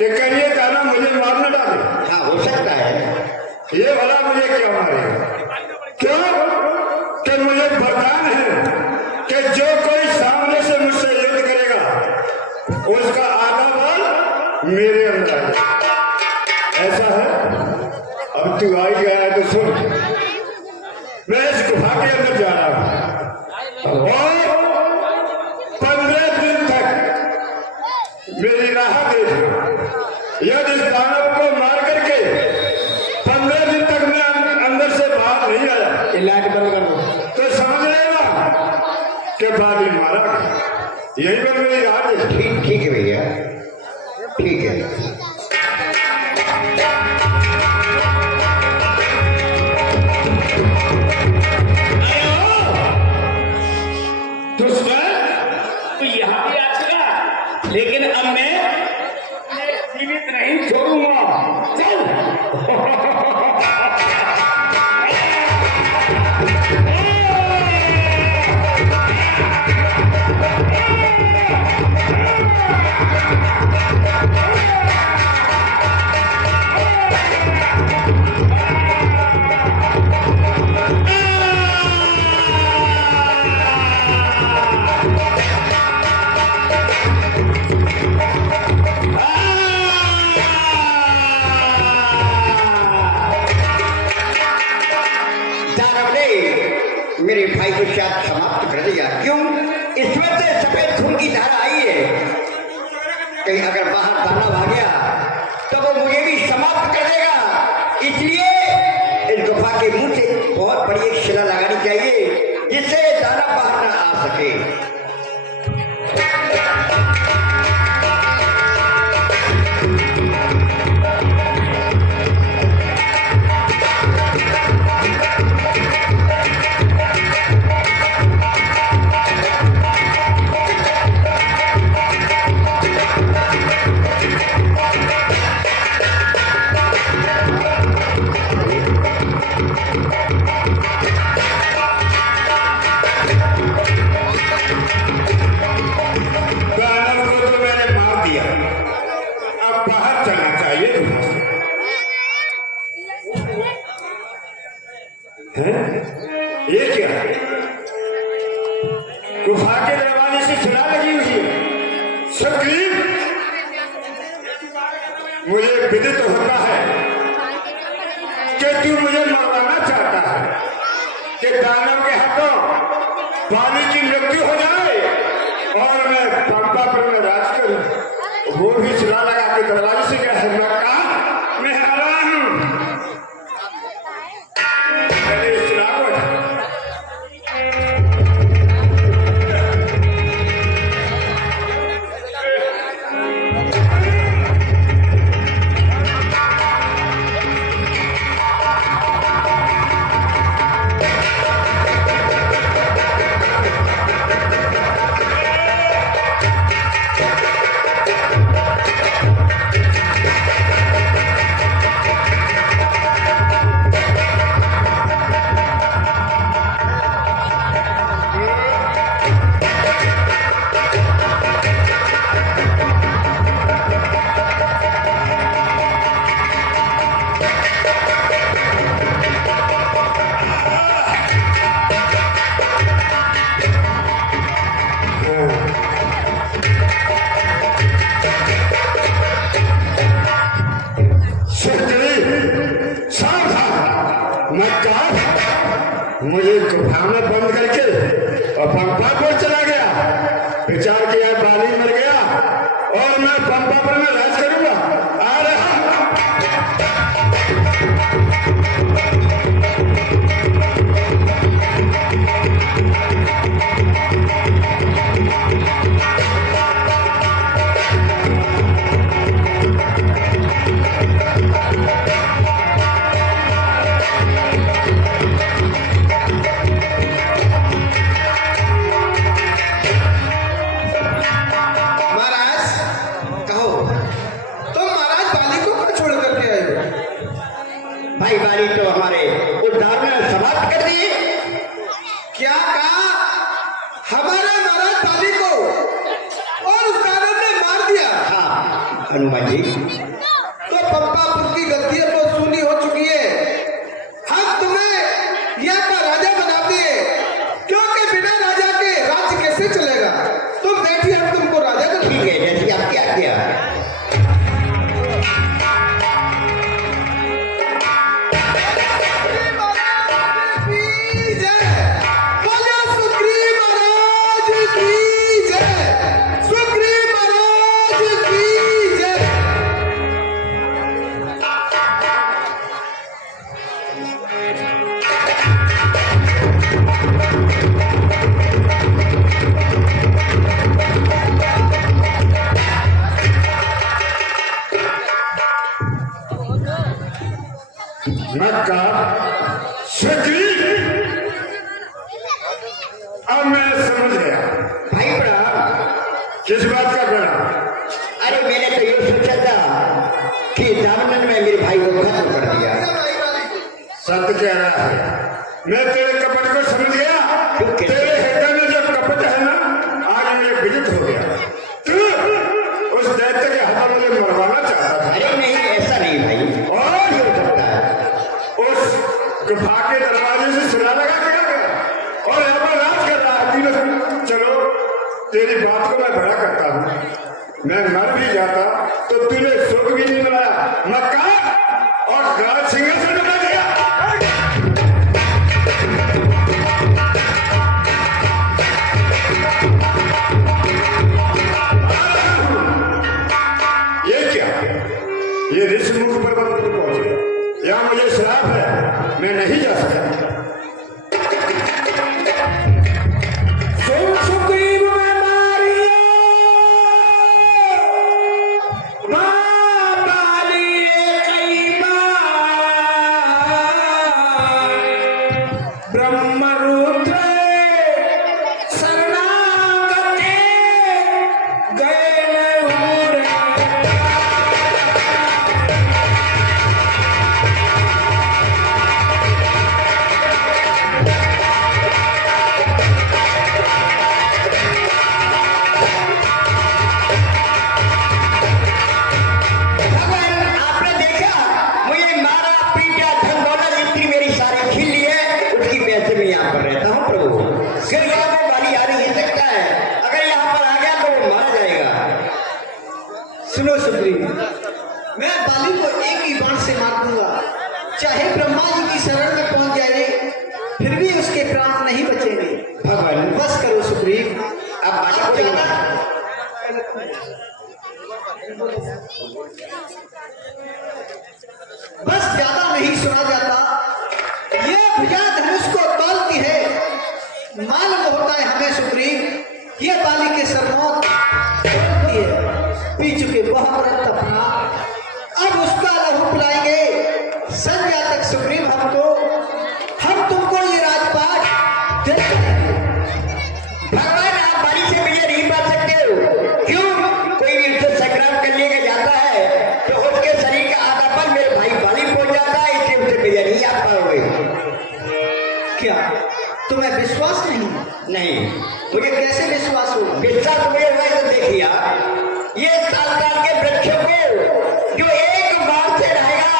कि कहीं ये दाना मुझे मार न डाले। हाँ हो सकता है। ये भला मुझे क्यों मारे? क्यों? कि मुझे वरदान है कि जो कोई सामने से मुझसे युद्ध करेगा उसका आधा बल मेरे अंदर है। ऐसा है? अब तू आई गया है तो सुन, मैं इस गुफा के अंदर जा रहा हूं और 15 दिन तक मेरी राह देख। यदि इस दानव को मार करके 15 दिन तक मैं अंदर से बाहर नहीं आया, इलाज बंद कर दो। तो समझ लेना कि बाली मारा गया। यही पर मेरी राह देख। ठीक है भैया, ठीक है। दुश्मन तू यहाँ भी आ चुका, लेकिन अब मैं जीवित नहीं छोड़ूंगा। चल मेरे भाई को शायद समाप्त कर दिया। क्यों? इसमें से सफेद खून की धारा आई है। कहीं अगर बाहर दाना आ गया तो वो मुझे भी समाप्त कर देगा। इसलिए इस गुफा के मुंह से बहुत बड़ी एक शिला लगानी चाहिए जिससे दाना बाहर ना आ सके। ये क्या है? गुफा के दरवाजे से छिड़ा लगी हुई है। सुग्रीव, मुझे विदित होता है कि तू मुझे मरवाना चाहता है कि दानव के हाथों बाली की मृत्यु हो जाए और मैं पंपा पर मैं राज करूं। वो भी छिड़ा लगा के दरवाजे से क्या है? मैं हरा हूं। हनुमान जी। तो पंपापुर की गद्दियां तो सुनी हो चुकी है, हम तुम्हें यहाँ का राजा बना दिए, क्योंकि बिना राजा के राज्य कैसे चलेगा। तुम बैठिए, हम तुमको राजा कर ठीक है, जैसे आपकी आज्ञा। नक्का सुखी। अब मैं समझ गया भाई प्रणाम। किस बात का प्रणाम। अरे मैंने तो ये सोचा था कि दामन में मेरे भाई को खत्म कर दिया। सत्य कह रहा है, मैं तेरे कपट को समझ गया। क्योंकि तेरे हृदय में जो कपट है ना, आज मुझे विदित हो गया। तू उस दैत्य के हाथों में मुझे मरवाना चाहता था। अरे नहीं, ऐसा नहीं भाई, और हो सकता है उस गुफा के दरवाजे से सिरा लगा गया और यहाँ पर राज कर रहा है। तीनों चलो, तेरी बात को मैं बड़ा करता हूँ। मैं मर भी जाता तो तूने सुख भी नहीं मिलाया, मक्का और राज सिंहासन बना दिया। ये क्या, ये ऋषिमुख पर्वत पर पहुंच गया। यहाँ मुझे श्राप है, मैं नहीं जा सकता। सुग्रीव में मारिया बाली कई बार, ब्रह्मरुद्र शरणागते गए न। आपने देखा, मुझे मारा पीटा, धन दौलत इतनी मेरी सारी छीन ली है, उसकी वजह से मैं यहाँ पर रहता हूँ प्रभु। फिर यहाँ पे बाली आ नहीं सकता है, अगर यहाँ पर आ गया तो वो मारा जाएगा। सुनो सुग्रीव, मैं बाली को एक ही बाण से मार दूंगा, चाहे ब्रह्मा जी की शरण में पहुंच जाए, फिर भी उसके प्राण नहीं बचेंगे। भगवान बस करो सुग्रीव, अब बाली को नहीं मारा। बस ज्यादा नहीं सुना जाता। ये भुजा धनुष को तोलती है, मालूम होता है हमें सुग्रीव, ये बाली के सरमौत तोलती है। पी चुके बहुत रक्त अपना, अब उसका लहू पिलाएंगे संध्या तक सुग्रीव हमको, हम तुमको ये राजपाट दे देंगे। भगवान, आप बाली से मुझे नहीं पा सकते हो। क्यों? कोई भी युद्ध संग्राम करने का जाता है तो उसके शरीर का आधा पल मेरे भाई बाली पहुंच जाता है, इसलिए मुझे मुझे नहीं आ पाओगे। क्या तुम्हें विश्वास नहीं? नहीं, मुझे कैसे विश्वास होगा? विश्वास हुए हुए तो देखिए, ये साल के वृक्षों को जो एक बार से रहेगा,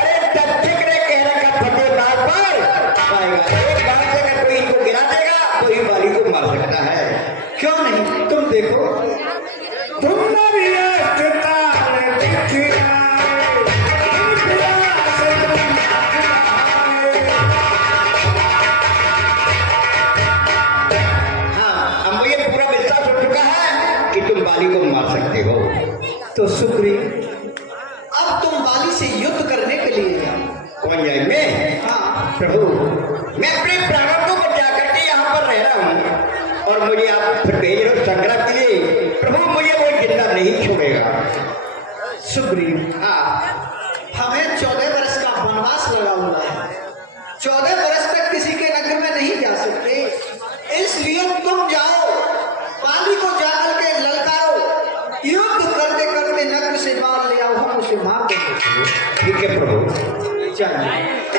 अरे तक्षक ने कह रखा फतेह बार पर आएगा। एक बार से अगर कोई इनको गिरा देगा, कोई बाली को मार सकता है। क्यों नहीं, तुम देखो। तुमने भी अस्पताल दिखिया, हाँ, अब मुझे पूरा विश्वास हो चुका है कि तुम बाली को मार सकते हो। तो सुग्रीव, अब तुम बाली से युद्ध करने के लिए जाओ। कौन जाए? मैं? हाँ, प्रभु, मैं अपने प्राणों को बचा करके यहाँ पर रह रहा हूँ और मुझे आप फिर भेज रहे हो संग्राम के लिए। प्रभु, मुझे वो जिंदा नहीं छोड़ेगा। सुग्रीव, हाँ, हमें 14 वर्ष का वनवास लगा हुआ है, 14 वर्ष तक किसी के नगर में नहीं जा सकते, इसलिए तुम जाओ, बाली को जाकर के ललकारो, युद्ध करते करते नगर से बाहर ले आओ, हम उसे मार देंगे। ठीक है प्रभु। चलिए।